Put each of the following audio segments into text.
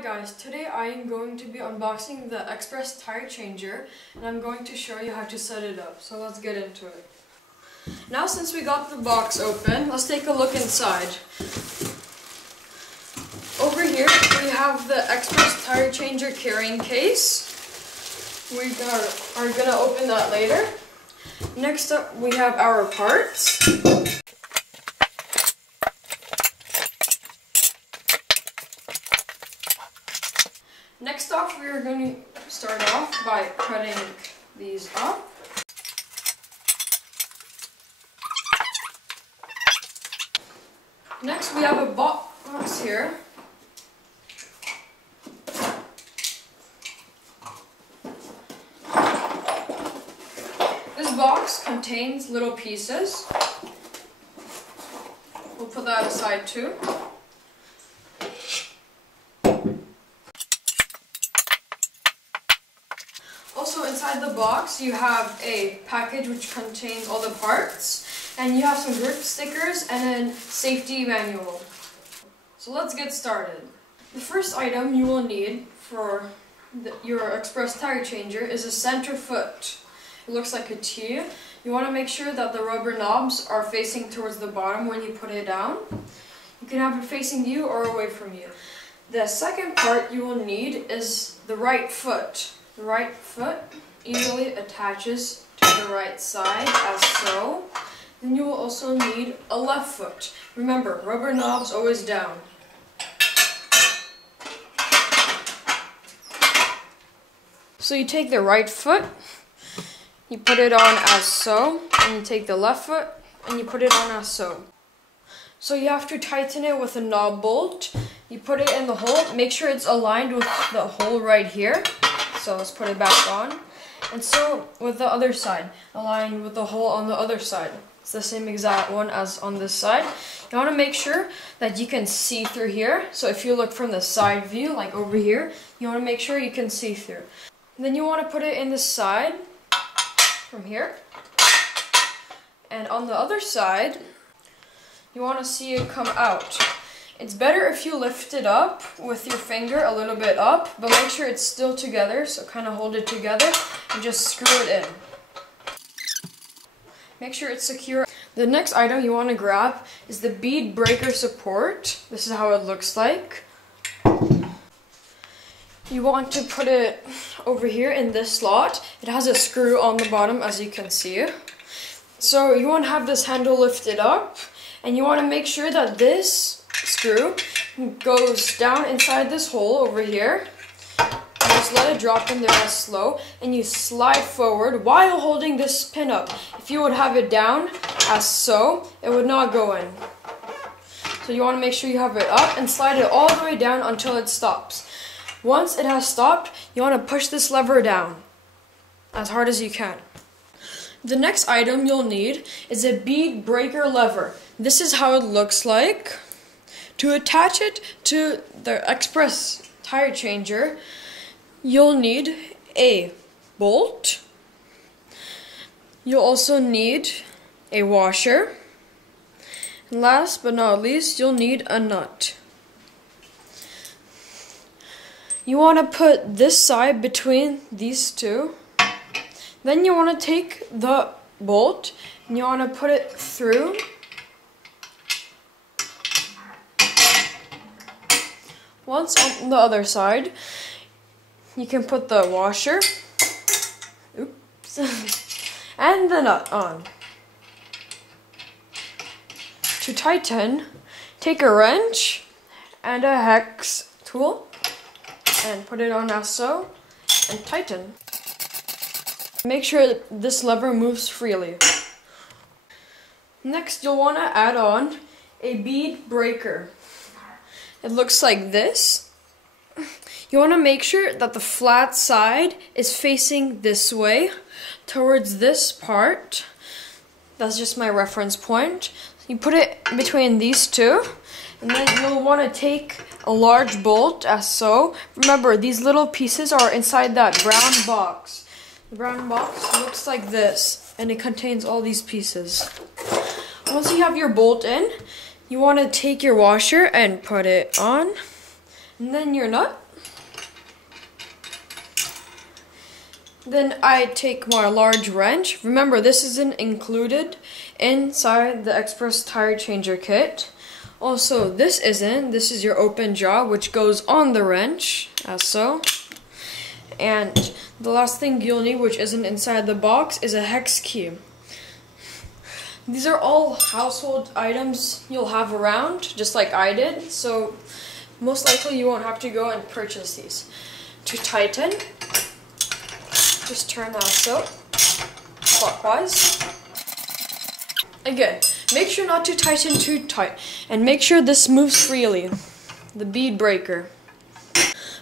Hi guys, today I am going to be unboxing the Express tire changer and I'm going to show you how to set it up. So let's get into it. Now since we got the box open, let's take a look inside. Over here we have the Express tire changer carrying case. We are going to open that later. Next up we have our parts. Next off, we are going to start off by cutting these up. Next, we have a box here. This box contains little pieces. We'll put that aside too. Also inside the box you have a package which contains all the parts, and you have some grip stickers and a safety manual. So let's get started. The first item you will need for your Express tire changer is a center foot. It looks like a T. You want to make sure that the rubber knobs are facing towards the bottom when you put it down. You can have it facing you or away from you. The second part you will need is the right foot. The right foot easily attaches to the right side, as so. Then you will also need a left foot. Remember, rubber knobs always down. So you take the right foot, you put it on as so, and you take the left foot and you put it on as so. So you have to tighten it with a knob bolt. You put it in the hole, make sure it's aligned with the hole right here. So let's put it back on. And so with the other side, aligned with the hole on the other side. It's the same exact one as on this side. You want to make sure that you can see through here. So if you look from the side view, like over here, you want to make sure you can see through. And then you want to put it in the side, from here. And on the other side, you want to see it come out. It's better if you lift it up with your finger a little bit up, but make sure it's still together, so kind of hold it together and just screw it in. Make sure it's secure. The next item you want to grab is the bead breaker support. This is how it looks like. You want to put it over here in this slot. It has a screw on the bottom, as you can see. So you want to have this handle lifted up, and you want to make sure that this screw goes down inside this hole over here. And just let it drop in there as slow, and you slide forward while holding this pin up. If you would have it down as so, it would not go in. So you want to make sure you have it up and slide it all the way down until it stops. Once it has stopped, you want to push this lever down as hard as you can. The next item you'll need is a bead breaker lever. This is how it looks like. To attach it to the Express tire changer, you'll need a bolt. You'll also need a washer. And last but not least, you'll need a nut. You want to put this side between these two. Then you want to take the bolt and you want to put it through. Once on the other side, you can put the washer, oops, and the nut on. To tighten, take a wrench and a hex tool and put it on as so and tighten. Make sure this lever moves freely. Next, you'll want to add on a bead breaker. It looks like this. You want to make sure that the flat side is facing this way towards this part. That's just my reference point. You put it between these two, and then you'll want to take a large bolt as so. Remember, these little pieces are inside that brown box. The brown box looks like this, and it contains all these pieces. Once you have your bolt in, you want to take your washer and put it on, and then your nut. Then I take my large wrench. Remember, this isn't included inside the Express Tire Changer kit. Also, this isn't. This is your open jaw, which goes on the wrench, as so. And the last thing you'll need, which isn't inside the box, is a hex key. These are all household items you'll have around, just like I did. So, most likely you won't have to go and purchase these. To tighten, just turn as so, clockwise. Again, make sure not to tighten too tight, and make sure this moves freely, the bead breaker.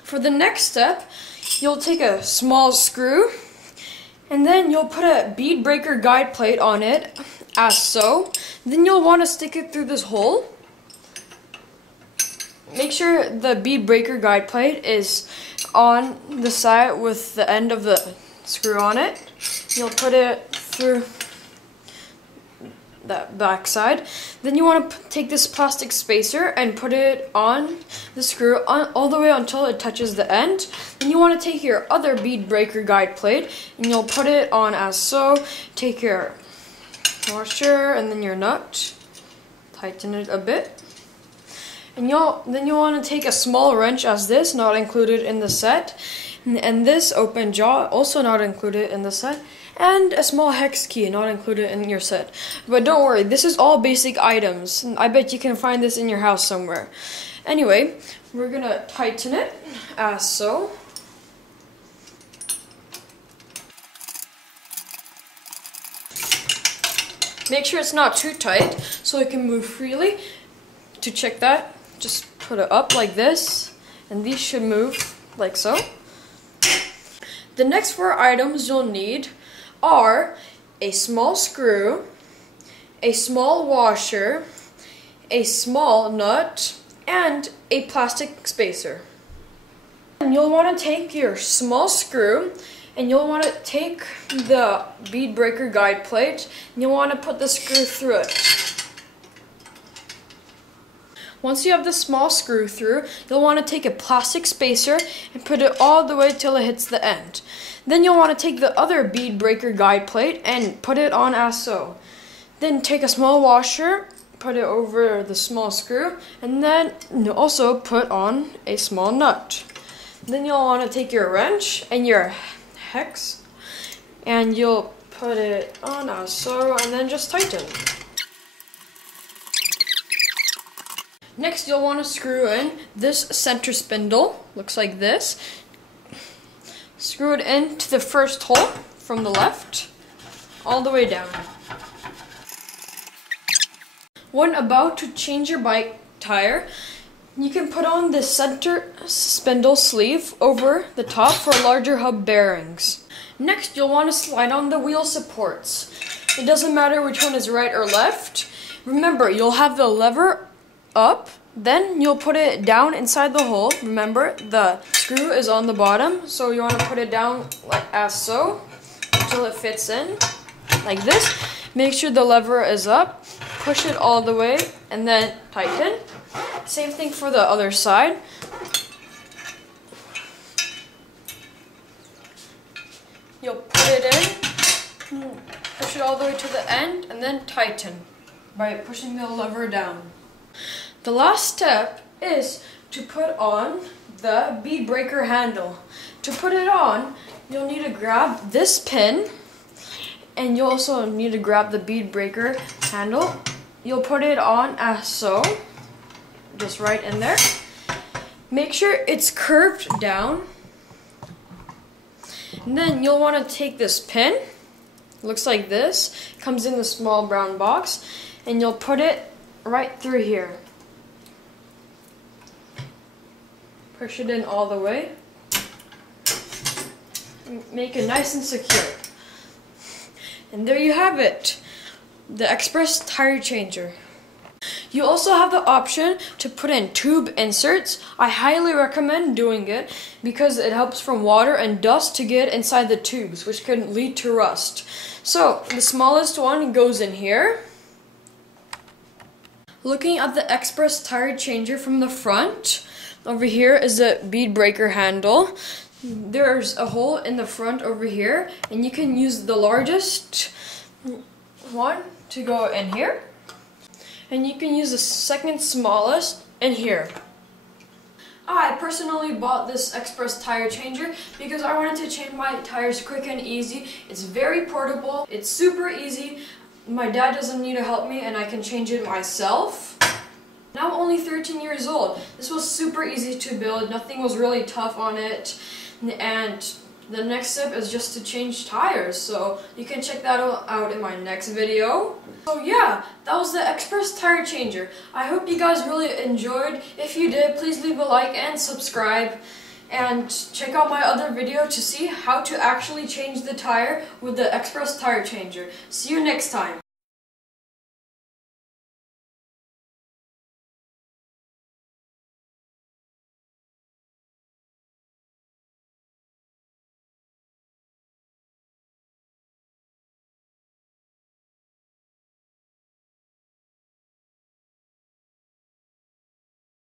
For the next step, you'll take a small screw, and then you'll put a bead breaker guide plate on it, as so. Then you'll want to stick it through this hole. Make sure the bead breaker guide plate is on the side with the end of the screw on it. You'll put it through that back side. Then you want to take this plastic spacer and put it on the screw all the way until it touches the end. Then you want to take your other bead breaker guide plate and you'll put it on as so. Take your washer and then your nut, tighten it a bit. And then you'll want to take a small wrench as this, not included in the set, and this open jaw, also not included in the set, and a small hex key, not included in your set. But don't worry, this is all basic items. I bet you can find this in your house somewhere. Anyway, we're gonna tighten it as so. Make sure it's not too tight so it can move freely. To check that, just put it up like this, and these should move like so. The next 4 items you'll need are a small screw, a small washer, a small nut, and a plastic spacer. And you'll want to take your small screw, and you'll want to take the bead breaker guide plate, and you'll want to put the screw through it. Once you have the small screw through, you'll want to take a plastic spacer and put it all the way till it hits the end. Then you'll want to take the other bead breaker guide plate and put it on as so. Then take a small washer, put it over the small screw, and then also put on a small nut. Then you'll want to take your wrench and your hex, and you'll put it on as so, and then just tighten. Next, you'll want to screw in this center spindle, looks like this. Screw it into the first hole from the left, all the way down. When about to change your bike tire, you can put on the center spindle sleeve over the top for larger hub bearings. Next, you'll want to slide on the wheel supports. It doesn't matter which one is right or left. Remember, you'll have the lever up, then you'll put it down inside the hole. Remember, the screw is on the bottom, so you want to put it down like as so until it fits in like this. Make sure the lever is up, push it all the way, and then tighten. Same thing for the other side. You'll put it in, push it all the way to the end, and then tighten by pushing the lever down. The last step is to put on the bead breaker handle. To put it on, you'll need to grab this pin, and you'll also need to grab the bead breaker handle. You'll put it on as so, just right in there. Make sure it's curved down. And then you'll want to take this pin, looks like this, comes in the small brown box, and you'll put it right through here. Push it in all the way. Make it nice and secure. And there you have it, the Express Tire Changer. You also have the option to put in tube inserts. I highly recommend doing it because it helps from water and dust to get inside the tubes, which can lead to rust. So the smallest one goes in here. Looking at the Express Tire Changer from the front, over here is a bead breaker handle. There's a hole in the front over here, and you can use the largest one to go in here, and you can use the second smallest in here. I personally bought this express tire changer because I wanted to change my tires quick and easy. It's very portable, it's super easy. My dad doesn't need to help me and I can change it myself. Now I'm only 13 years old. This was super easy to build, nothing was really tough on it. And the next step is just to change tires, so you can check that out in my next video. So yeah, that was the express tire changer. I hope you guys really enjoyed. If you did, please leave a like and subscribe. And check out my other video to see how to actually change the tire with the express tire changer. See you next time.